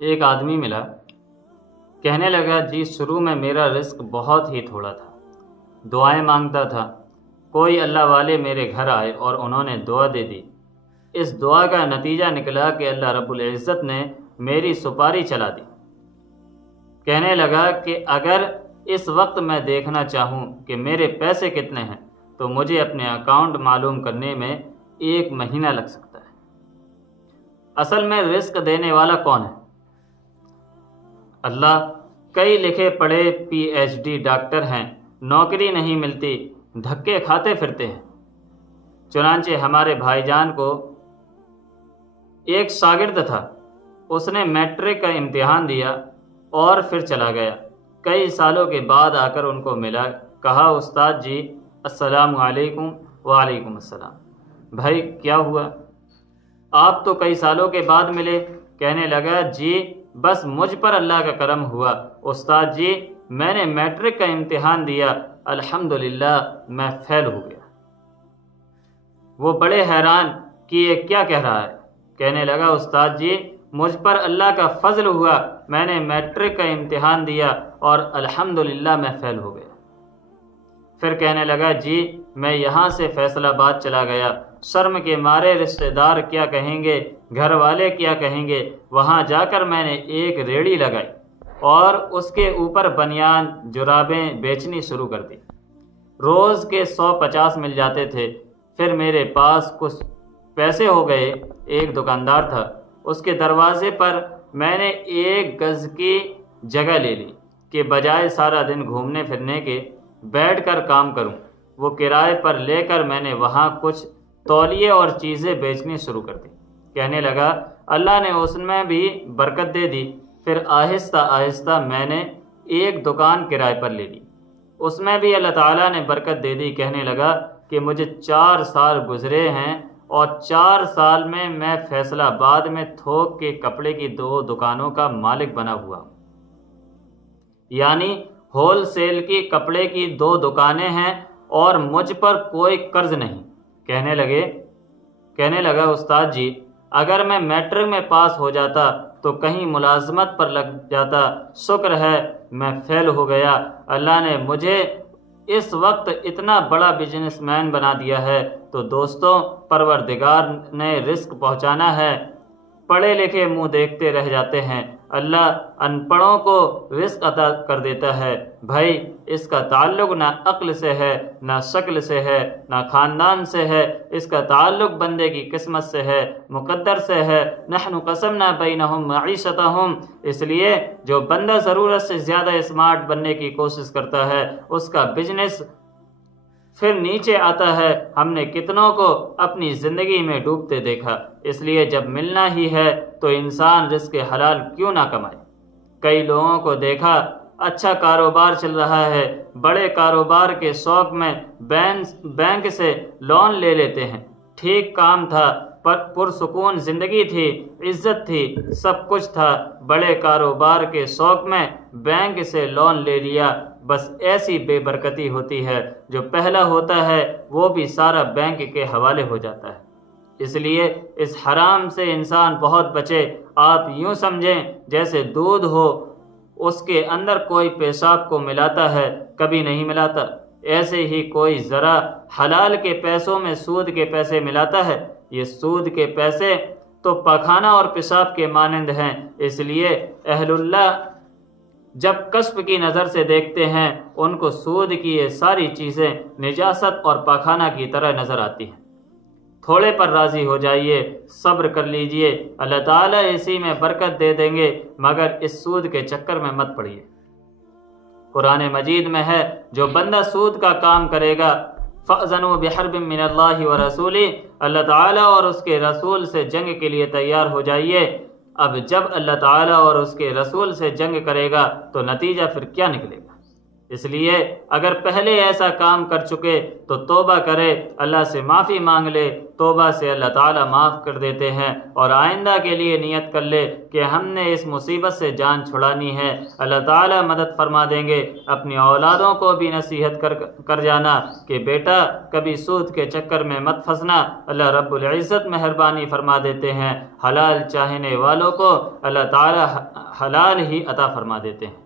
ایک آدمی ملا، کہنے لگا جی شروع میں میرا رزق بہت ہی تھوڑا تھا، دعائیں مانگتا تھا، کوئی اللہ والے میرے گھر آئے اور انہوں نے دعا دے دی، اس دعا کا نتیجہ نکلا کہ اللہ رب العزت نے میری سپاری چلا دی۔ کہنے لگا کہ اگر اس وقت میں دیکھنا چاہوں کہ میرے پیسے کتنے ہیں تو مجھے اپنے اکاؤنٹ معلوم کرنے میں 1 مہینہ لگ سکتا ہے۔ اصل میں رزق دینے والا کون ہے؟ اللہ۔ کئی لکھے پڑھے PhD ڈاکٹر ہیں، نوکری نہیں ملتی، دھکے کھاتے پھرتے ہیں۔ چنانچہ ہمارے بھائی جان کو ایک شاگرد تھا، اس نے میٹرک کا امتحان دیا اور پھر چلا گیا۔ کئی سالوں کے بعد آ کر ان کو ملا، کہا استاد جی السلام علیکم۔ وعلیکم السلام۔ بھائی کیا ہوا؟ آپ تو کئی سالوں کے بعد ملے۔ کہنے لگا جی بس مجھ پر اللہ کا کرم ہوا استاد جی، میں نے میٹرک کا امتحان دیا، الحمدللہ میں فیل ہو گیا۔ وہ بڑے حیران کہ یہ کیا کہہ رہا ہے؟ کہنے لگا استاد جی مجھ پر اللہ کا فضل ہوا، میں نے میٹرک کا امتحان دیا اور الحمدللہ میں فیل ہو گیا۔ پھر کہنے لگا جی میں یہاں سے فیصل آباد چلا گیا، شرم کے مارے رشتہ دار کیا کہیں گے، گھر والے کیا کہیں گے، وہاں جا کر میں نے ایک ریڑھی لگائی اور اس کے اوپر بنیان جرابیں بیچنی شروع کر دی۔ روز کے 150 مل جاتے تھے۔ پھر میرے پاس کچھ پیسے ہو گئے، ایک دکاندار تھا، اس کے دروازے پر میں نے 1 گز کی جگہ لے لی کہ بجائے سارا دن گھومنے پھرنے کے بیٹھ کر کام کروں۔ وہ کرائے پر لے کر میں نے وہاں کچھ تولیے اور چیزیں بیچنی شروع کر دی۔ کہنے لگا اللہ نے اس میں بھی برکت دے دی۔ پھر آہستہ آہستہ میں نے ایک دکان کرائے پر لے لی، اس میں بھی اللہ تعالیٰ نے برکت دے دی۔ کہنے لگا کہ مجھے 4 سال گزرے ہیں اور 4 سال میں فیصل آباد میں تھوک کے کپڑے کی 2 دکانوں کا مالک بنا ہوا ہوں، یعنی ہول سیل کی کپڑے کی 2 دکانیں ہیں اور مجھ پر کوئی قرض نہیں۔ کہنے لگا استاد جی اگر میں میٹرک میں پاس ہو جاتا تو کہیں ملازمت پر لگ جاتا، شکر ہے میں فیل ہو گیا، اللہ نے مجھے اس وقت اتنا بڑا بزنس مین بنا دیا ہے۔ تو دوستوں پروردگار نے رزق پہنچانا ہے، پڑھے لکھے منہ دیکھتے رہ جاتے ہیں، اللہ ان پڑھوں کو رزق عطا کر دیتا ہے۔ بھائی اس کا تعلق نہ عقل سے ہے، نہ شکل سے ہے، نہ خاندان سے ہے، اس کا تعلق بندے کی قسمت سے ہے، مقدر سے ہے۔ نحن قسمنا بینہم معیشتہم۔ اس لیے جو بندہ ضرورت سے زیادہ اسمارٹ بننے کی کوشش کرتا ہے اس کا بزنس پھر نیچے آتا ہے۔ ہم نے کتنوں کو اپنی زندگی میں ڈوبتے دیکھا۔ اس لیے جب ملنا ہی ہے تو انسان رزق حلال کیوں نہ کمائے۔ کئی لوگوں کو دیکھا اچھا کاروبار چل رہا ہے، بڑے کاروبار کے شوق میں بینک سے لون لے لیتے ہیں، ٹھیک کام تھا، پرسکون زندگی تھی، عزت تھی، سب کچھ تھا، بڑے کاروبار کے شوق میں بینک سے لون لے لیا۔ بس ایسی بے برکتی ہوتی ہے، جو پہلا ہوتا ہے وہ بھی سارا بینک کے حوالے ہو جاتا ہے۔ اس لیے اس حرام سے انسان بہت بچے۔ آپ یوں سمجھیں جیسے دودھ ہو، اس کے اندر کوئی پیشاب کو ملاتا ہے، کبھی نہیں ملاتا، ایسے ہی کوئی ذرا حلال کے پیسوں میں سود کے پیسے ملاتا ہے۔ یہ سود کے پیسے تو پاخانہ اور پیشاب کے مانند ہیں۔ اس لیے اہل اللہ جب کسب کی نظر سے دیکھتے ہیں ان کو سود کی یہ ساری چیزیں نجاست اور پاخانہ کی طرح نظر آتی ہیں۔ تھوڑے پر راضی ہو جائیے، صبر کر لیجئے، اللہ تعالیٰ اسی میں برکت دے دیں گے، مگر اس سود کے چکر میں مت پڑیے۔ قرآن مجید میں ہے جو بندہ سود کا کام کرے گا فَأْذَنُوا بِحَرْبٍ مِّنَ اللَّهِ وَرَسُولِهِ، اللہ تعالیٰ اور اس کے رسول سے جنگ کے لیے تیار ہو جائیے۔ اب جب اللہ تعالیٰ اور اس کے رسول سے جنگ کرے گا تو نتیجہ پھر کیا نکلے گا؟ اس لیے اگر پہلے ایسا کام کر چکے تو توبہ کرے، اللہ سے معافی مانگ لے، توبہ سے اللہ تعالیٰ معاف کر دیتے ہیں، اور آئندہ کے لیے نیت کر لے کہ ہم نے اس مصیبت سے جان چھڑانی ہے، اللہ تعالیٰ مدد فرما دیں گے۔ اپنی اولادوں کو بھی نصیحت کر جانا کہ بیٹا کبھی سود کے چکر میں مت پھنسنا، اللہ رب العزت مہربانی فرما دیتے ہیں، حلال چاہنے والوں کو اللہ تعالیٰ حلال ہی عطا فرما دیتے ہیں۔